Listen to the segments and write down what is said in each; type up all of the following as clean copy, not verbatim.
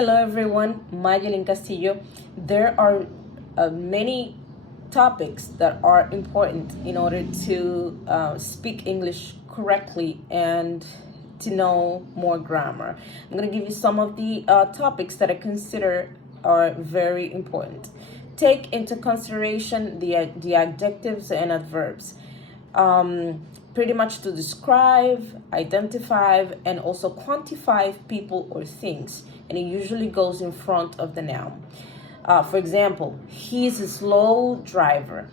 Hello everyone, Mayelin Castillo. There are many topics that are important in order to speak English correctly and to know more grammar. I'm going to give you some of the topics that I consider are very important. Take into consideration the adjectives and adverbs. Pretty much to describe, identify, and also quantify people or things. And it usually goes in front of the noun. For example, he's a slow driver.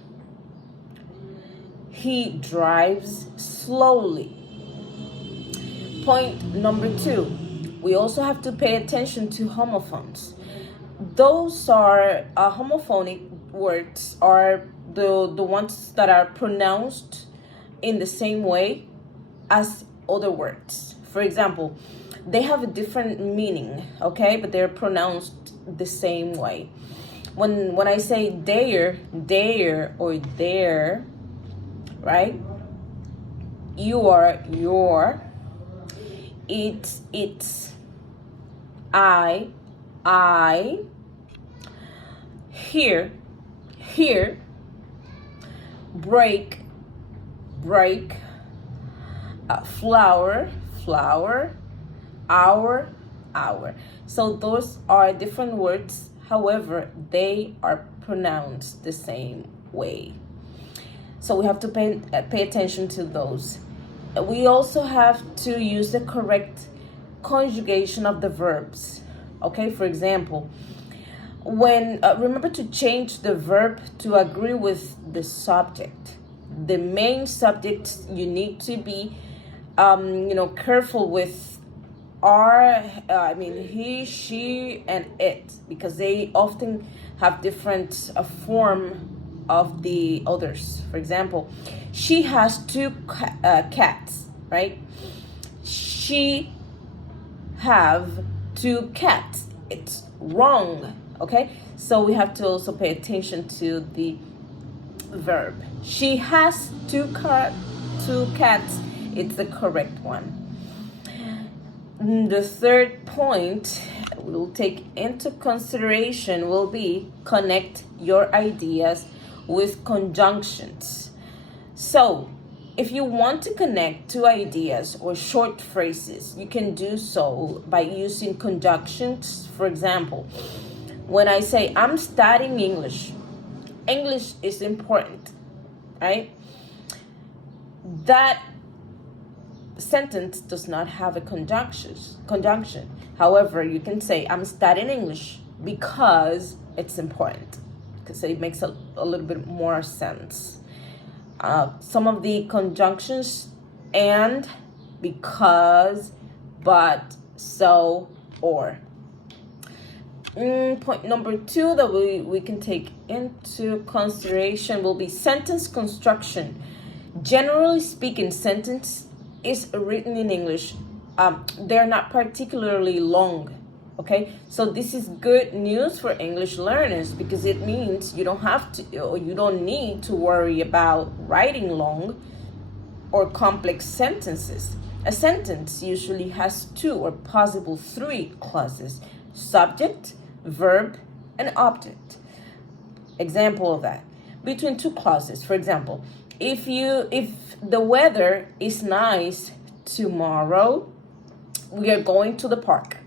He drives slowly. Point number 2, we also have to pay attention to homophones. Those are homophonic words are the ones that are pronounced in the same way as other words. For example, they have a different meaning, okay, but they're pronounced the same way. When I say there, or there, right? You are, your. It's. I. Here. Break. Flower. Hour. So those are different words, however they are pronounced the same way, so we have to pay attention to those. We also have to use the correct conjugation of the verbs. Okay, for example, when remember to change the verb to agree with the subject. The main subject, you need to be careful with he, she, and it, because they often have different form of the others. For example, she has two cats, right? She have two cats. It's wrong, okay? So we have to also pay attention to the verb. She has two cats. It's the correct one. The third point we'll take into consideration will be connect your ideas with conjunctions. So, if you want to connect two ideas or short phrases, you can do so by using conjunctions. For example, when I say I'm studying English is important, right? That sentence does not have a conjunction. However, you can say I'm studying English because it's important, because it makes a little bit more sense. Some of the conjunctions: and, because, but, so, or. Point number 2 that we can take into consideration will be sentence construction. Generally speaking, sentence is written in English. They're not particularly long, okay? So this is good news for English learners, because it means you don't have to, or you don't need to worry about writing long or complex sentences. A sentence usually has 2 or possible 3 clauses: subject, verb, and object. Example of that: between 2 clauses. For example, if the weather is nice tomorrow, we are going to the park.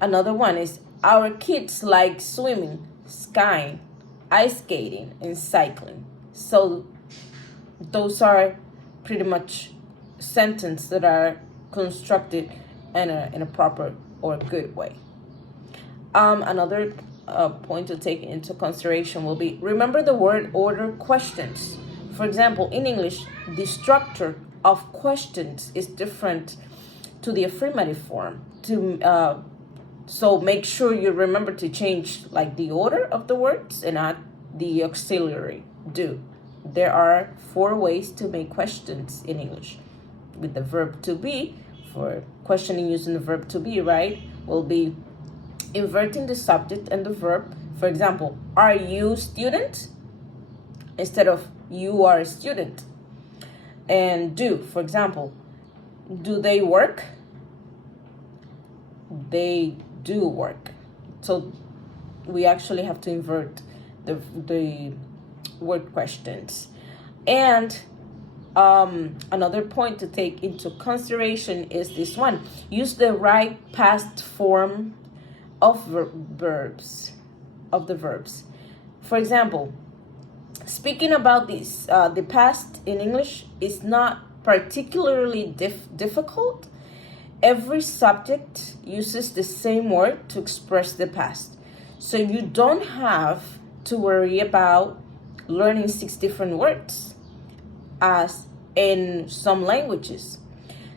Another one is our kids like swimming, skiing, ice skating, and cycling. So those are pretty much sentences that are constructed in a proper or good way. Another point to take into consideration will be, remember the word order questions. For example, in English, the structure of questions is different to the affirmative form. So make sure you remember to change like the order of the words and not the auxiliary do. There are 4 ways to make questions in English. With the verb to be, for questioning using the verb to be, right, will be inverting the subject and the verb. For example, are you student? Instead of you are a student. And do, for example, do they work? They do work. So we actually have to invert the word questions. And another point to take into consideration is this one. Use the right past form of verbs, of the verbs. For example, speaking about this, the past in English is not particularly difficult. Every subject uses the same word to express the past. So you don't have to worry about learning 6 different words as in some languages.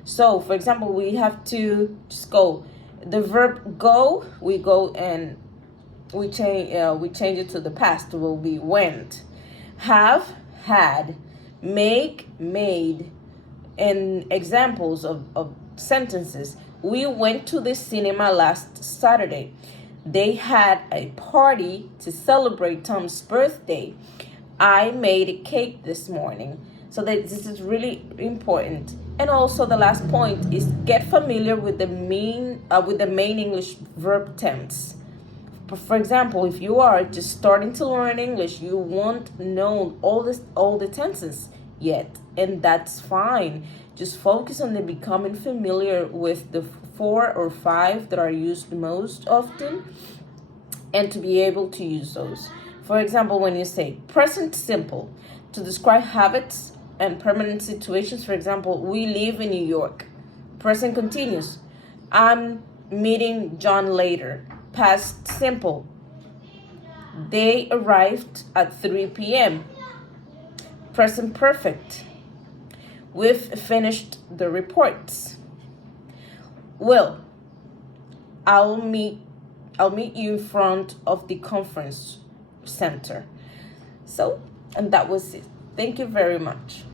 So, for example, we have to just go. The verb go, we go and we change it to the past. It will be went. Have, had. Make, made. And examples of sentences. We went to the cinema last Saturday. They had a party to celebrate Tom's birthday. I made a cake this morning. So that this is really important. And also the last point is get familiar with the main English verb tense. For example, if you are just starting to learn English, you won't know all the tenses yet, and that's fine. Just focus on the becoming familiar with the 4 or 5 that are used most often, and to be able to use those. For example, when you say present simple to describe habits and permanent situations, for example, we live in New York. Present continuous. I'm meeting John later. Past simple. They arrived at 3 p.m. Present perfect. We've finished the reports. Will, I'll meet you in front of the conference center. So, and that was it. Thank you very much.